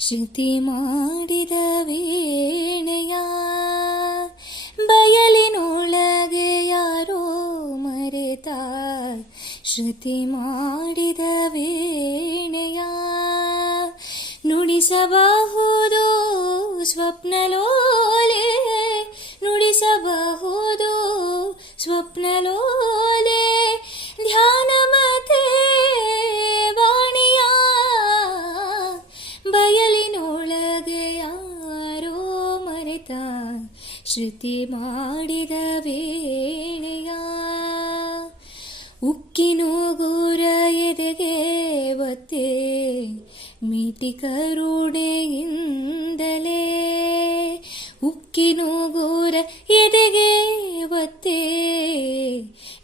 ಶ್ರುತಿ ಮಾಡಿದ ವೀಣೆಯ ಬಯಲಿನೊಳಗೆ ಯಾರೋ ಮರೆತ ಶ್ರುತಿ ಮಾಡಿದ ವೀಣೆಯ ನುಡಿಸಬಹುದು ಸ್ವಪ್ನಲೋಲೆ ನುಡಿಸಬಹುದು ಸ್ವಪ್ನಲೋಲೆ ಧ್ಯಾನ ಮತೆ ವಾಣಿಯ ಬಯಲಿನೊಳಗೆ ಯಾರೋ ಮರೆತ ಶ್ರುತಿ ಮಾಡಿದ ವೀಣೆಯ ಉಕ್ಕಿನೂಗೂರ ಎದೆಗೆ ಒತ್ತೆ ಮೀಟಿ ಕರುಣೆಯಿಂದಲೇ ಉಕ್ಕಿನೂಗೂರ ಎದೆಗೆ ಒತ್ತೆ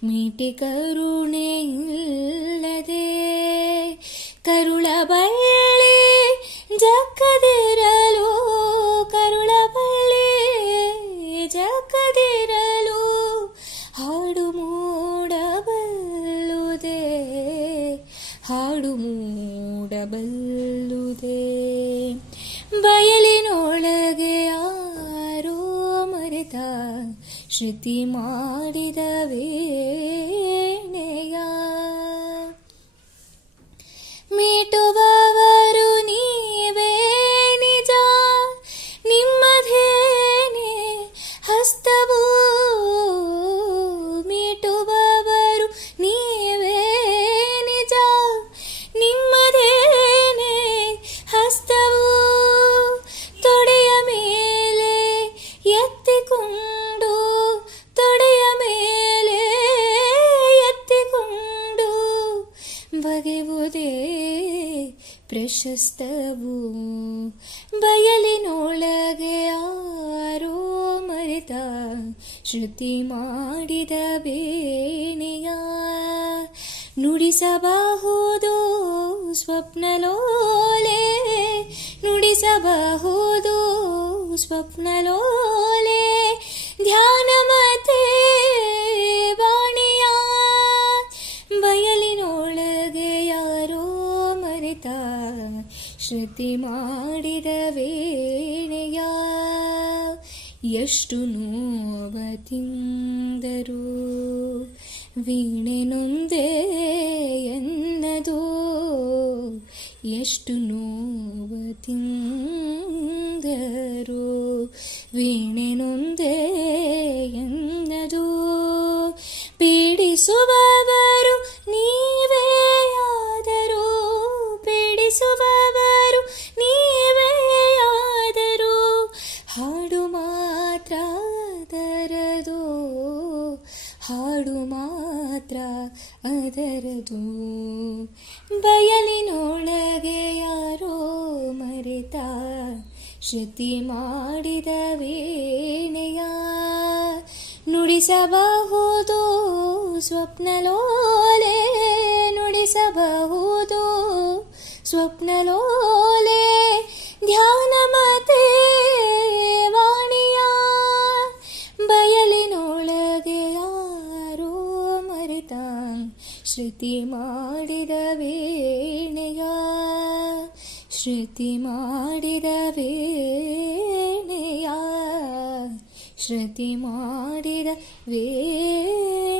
ಮೀಟಿ ಕರುಣೆಯಿಲ್ಲದೆ ಕರುಳ ಬಳ್ಳಿ ಜಕ್ಕದಿರಲು ಕರುಳ ಬಳ್ಳಿ ಜಕ್ಕದಿರಲು ಹಾಡು ಮೂಡಬಲ್ಲುದೆ ಹಾಡು ಮೂಡಬಲ್ಲುದೆ ಬಯಲಿನೊಳಗೆ ಯಾರೋ ಮರೆತ ಶ್ರುತಿ ಮಾಡಿದ ವೀಣೆಯ ಮೀಟುವವರು ನೀವೇ ನಿಜ ನಿಮ್ಮದೇನೆ ಹಸ್ತವು ಮೀಟುವವರು ನೀವೇ ನಿಜ ನಿಮ್ಮದೇನೆ ಹಸ್ತವು ತೊಡೆಯ ಮೇಲೆ ಎತ್ತಿಕೊಂಡು ತೊಡೆಯ ಮೇಲೆ ಎತ್ತಿಕೊಂಡು ಬಗೆವುದೇ ಪ್ರಶಸ್ತವು ಬಯಲಿನೊಳಗೆ ಯಾರೋ ಮರೆತ ಶ್ರುತಿ ಮಾಡಿದ ವೀಣೆಯ ನುಡಿಸಬಹುದು ಸ್ವಪ್ನಲೋಲೆ ನುಡಿಸಬಹುದು ಸ್ವಪ್ನಲೋಲೆ ಧ್ಯಾನ ಮತೆ ವಾಣಿಯ ಬಯಲಿನೊಳಗೆ ಯಾರೋ ಮರೆತ ಶ್ರುತಿ ಮಾಡಿದ ವೀಣೆಯ ಎಷ್ಟು ನೋವ ತಿಂದರು ವೀಣೆ ನೊಂದೇ ಎನ್ನದು ಎಷ್ಟು ನೋವ ತಿಂದರು ವೀಣೆ ನೊಂದೇ ಎನ್ನದು ಪೀಡಿಸುವವರು ನೀವೇ ಆದರೂ ಪೀಡಿಸುವವರು ನೀವೇ ಆದರೂ ಹಾಡು ಮಾತ್ರ ಅದರದು ಹಾಡು ಮಾತ್ರ ಅದರದು ಬಯಲಿನೊಳಗೆ ಯಾರೋ ಮರೆತ ಶ್ರುತಿ ಮಾಡಿದ ವೀಣೆಯ ನುಡಿಸಬಹುದು ಸ್ವಪ್ನಲೋಲೆ ನುಡಿಸಬಹುದು ಸ್ವಪ್ನಲೋಲೆ ಧ್ಯಾನ ಮತೆ ವಾಣಿಯ ಬಯಲಿನೊಳಗೆ ಯಾರೋ ಮರೆತ ಶ್ರುತಿ ಮಾಡಿದ ವೀಣೆಯ ಶ್ರುತಿ ಮಾಡಿದ ವೀಣೆಯ ಶ್ರುತಿ ಮಾಡಿದ ವೀಣೆಯ